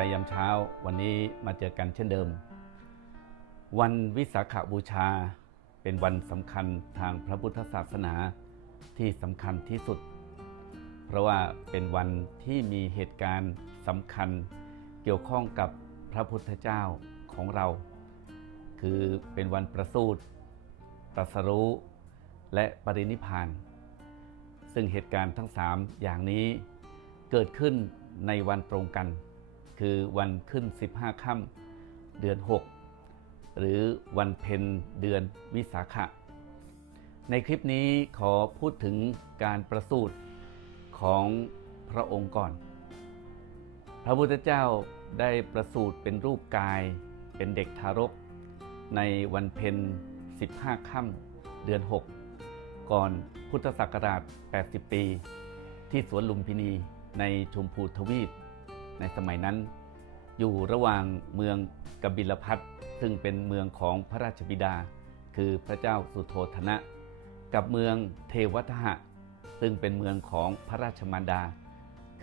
ใจยามเช้าวันนี้มาเจอกันเช่นเดิม วันวิสาขบูชาเป็นวันสำคัญทางพระพุทธศาสนาที่สำคัญที่สุด เพราะว่าเป็นวันที่มีเหตุการณ์สำคัญเกี่ยวข้องกับพระพุทธเจ้าของเรา คือเป็นวันประสูติตรัสรู้และปรินิพพาน ซึ่งเหตุการณ์ทั้งสามอย่างนี้เกิดขึ้นในวันตรงกัน คือวันขึ้น 15ค่ำเดือน 6 หรือวันเพ็ญเดือนวิสาขะ ในคลิปนี้ขอพูดถึงการประสูติของพระองค์ก่อน พระพุทธเจ้าได้ประสูติเป็นรูปกายเป็นเด็กทารก ในวันเพ็ญ 15 ค่ำเดือน 6 ก่อนพุทธศักราช 80 ปี ที่สวนลุมพินีในชมพูทวีป ในสมัยนั้น อยู่ระหว่างเมืองกบิลพัทซึ่งเป็นเมืองของพระราชบิดา คือพระเจ้าสุโธธนะ กับเมืองเทวทหะ ซึ่งเป็นเมืองของพระราชมารดา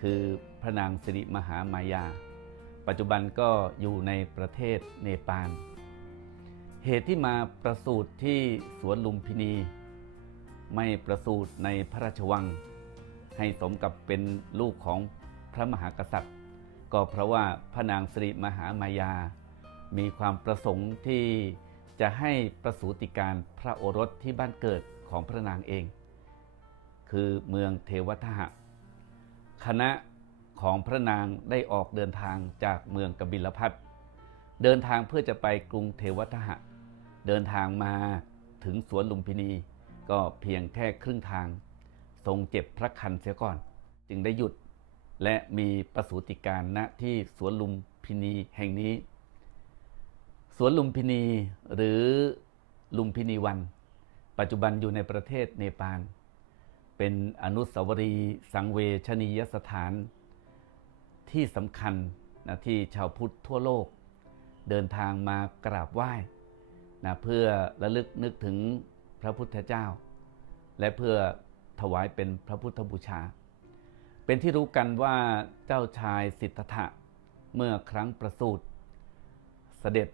คือพระนางสิริมหามายา ปัจจุบันก็อยู่ในประเทศเนปาลเหตุที่มาประสูติที่สวนลุมพินี ไม่ประสูติในพระราชวัง ให้สมกับเป็นลูกของพระมหากษัตริย์ ก็เพราะว่าพระนางสิริมหามายา มีความประสงค์ที่จะให้ประสูติการพระโอรสที่บ้านเกิดของพระนางเอง คือเมืองเทวทหะ คณะของพระนางได้ออกเดินทางจากเมืองกบิลพัทเดินทางเพื่อจะไปกรุงเทวทหะ เดินทางมาถึงสวนลุมพินี ก็เพียงแค่ครึ่งทาง ทรงเจ็บพระคันเสียก่อน จึงได้หยุด และมีประสูติการณที่สวนลุมพินีแห่งนี้ สวนลุมพินีหรือลุมพินีวัน ปัจจุบันอยู่ในประเทศเนปาล เป็นอนุสาวรีย์สังเวชนียสถาน ที่สำคัญนะที่ชาวพุทธทั่วโลก เดินทางมากราบไหว้นะเพื่อระลึกนึกถึงพระพุทธเจ้า และเพื่อถวายเป็นพระพุทธบูชา เป็นที่รู้กันว่าเจ้าชายสิทธัตถะเมื่อครั้งประสูติเสด็จ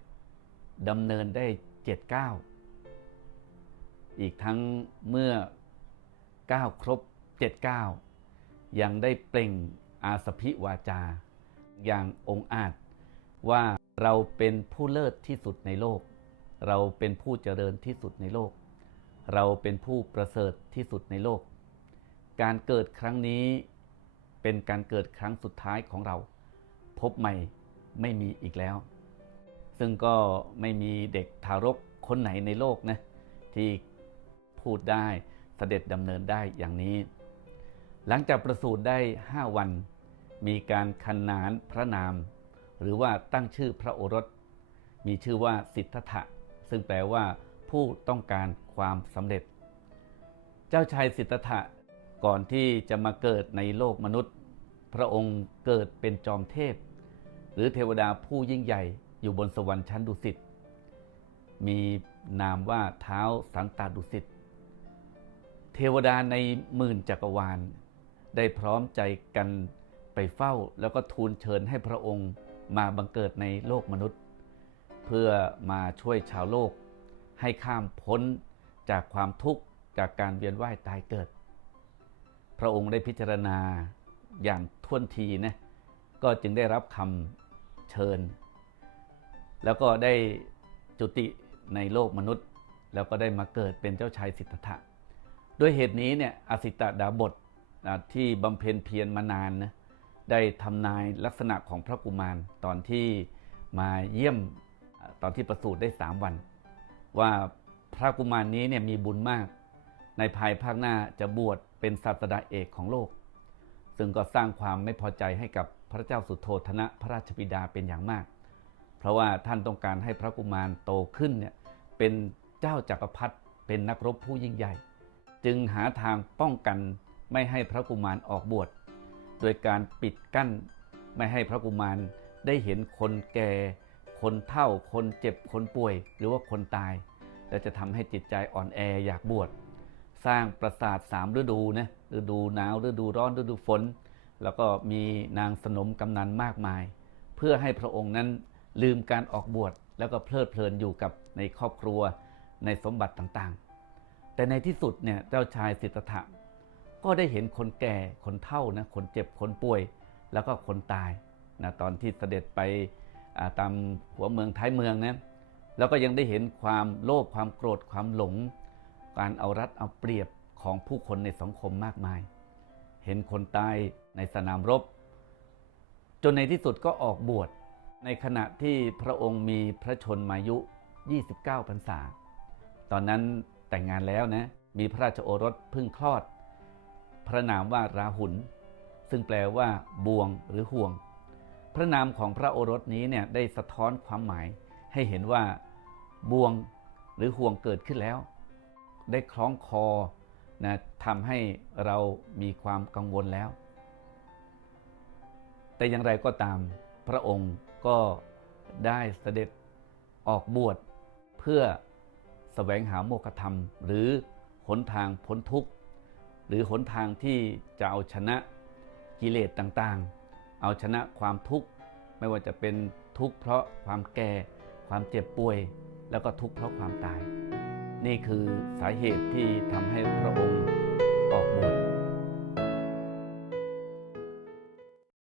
ดำเนินได้เจ็ดเก้าอีกทั้งเมื่อก้าวครบเจ็ดเก้ายังได้เปล่งอาสพิวาจา อย่างองอาจว่าเราเป็นผู้เลิศที่สุดในโลก เราเป็นผู้เจริญที่สุดในโลก เราเป็นผู้ประเสริฐที่สุดในโลก การเกิดครั้งนี้ เป็นการเกิดครั้งสุดท้ายของเรา พบใหม่ไม่มีอีกแล้ว ซึ่งก็ไม่มีเด็กทารกคนไหนในโลกนะที่พูดได้เสด็จดำเนินได้อย่างนี้ หลังจากประสูติได้ 5 วัน มีการคันนานพระนาม หรือว่าตั้งชื่อพระโอรส มีชื่อว่าสิทธัตถะซึ่งแปลว่าผู้ต้องการความสำเร็จ เจ้าชายสิทธัตถะ ก่อนที่จะมาเกิดในโลกมนุษย์ พระองค์เกิดเป็นจอมเทพ หรือเทวดาผู้ยิ่งใหญ่อยู่บนสวรรค์ชั้นดุสิต มีนามว่าเท้าสันตาดุสิต เทวดาในหมื่นจักรวาล ได้พร้อมใจกันไปเฝ้าแล้วก็ทูลเชิญให้พระองค์มาบังเกิดในโลกมนุษย์ เพื่อมาช่วยชาวโลกให้ข้ามพ้นจากความทุกข์จากการเวียนว่ายตายเกิด พระองค์ได้พิจารณาอย่างท่วนทีนะก็จึงได้รับคำเชิญ แล้วก็ได้จุติในโลกมนุษย์ แล้วก็ได้มาเกิดเป็นเจ้าชายสิทธัตถะด้วยเหตุนี้เนี่ยอสิตดาบทที่บำเพ็ญเพียรมานานนะได้ทำนายลักษณะของพระกุมารตอนที่มาเยี่ยมตอนที่ประสูติได้สามวัน ว่าพระกุมารนี้เนี่ยมีบุญมาก ในภายภาคหน้าจะบวชเป็นศาสดาเอกของโลก ซึ่งก็สร้างความไม่พอใจให้กับพระเจ้าสุโธธนะพระราชบิดาเป็นอย่างมาก เพราะว่าท่านต้องการให้พระกุมารโตขึ้นเนี่ยเป็นเจ้าจักรพรรดิเป็นนักรบผู้ยิ่งใหญ่ จึงหาทางป้องกันไม่ให้พระกุมารออกบวชโดยการปิดกั้นไม่ให้พระกุมารได้เห็นคนแก่ คนเฒ่า คนเจ็บ คนป่วย หรือว่าคนตาย และจะทำให้จิตใจอ่อนแออยากบวช สร้างปราสาทสามฤดูนะฤดูหนาวฤดูร้อนฤดูฝน แล้วก็มีนางสนมกำนันมากมาย เพื่อให้พระองค์นั้นลืมการออกบวชแล้วก็เพลิดเพลินอยู่กับในครอบครัวในสมบัติต่างๆ แต่ในที่สุดเนี่ยเจ้าชายสิทธัตถะก็ได้เห็นคนแก่คนเฒ่านะคนเจ็บคนป่วย แล้วก็คนตายนะตอนที่เสด็จไปตามหัวเมืองท้ายเมืองนะแล้วก็ยังได้เห็นความโลภความโกรธความหลง การเอารัดเอาเปรียบของผู้คนในสังคมมากมาย เห็นคนตายในสนามรบ จนในที่สุดก็ออกบวชในขณะที่พระองค์มีพระชนมายุ 29 พรรษา ตอนนั้นแต่งงานแล้วนะ มีพระราชโอรสเพิ่งคลอด พระนามว่าราหุล ซึ่งแปลว่าบวงหรือห่วง พระนามของพระโอรสนี้เนี่ยได้สะท้อนความหมาย ให้เห็นว่าบวงหรือห่วงเกิดขึ้นแล้ว ได้คล้องคอนะทำให้เรามีความกังวลแล้ว แต่อย่างไรก็ตามพระองค์ก็ได้เสด็จออกบวชเพื่อแสวงหาโมกขธรรม หรือหนทางพ้นทุกข์ หรือหนทางที่จะเอาชนะกิเลสต่างๆ เอาชนะความทุกข์ ไม่ว่าจะเป็นทุกข์เพราะความแก่ ความเจ็บป่วย แล้วก็ทุกข์เพราะความตาย นี่คือสาเหตุที่ทำให้พระองค์ออกบวช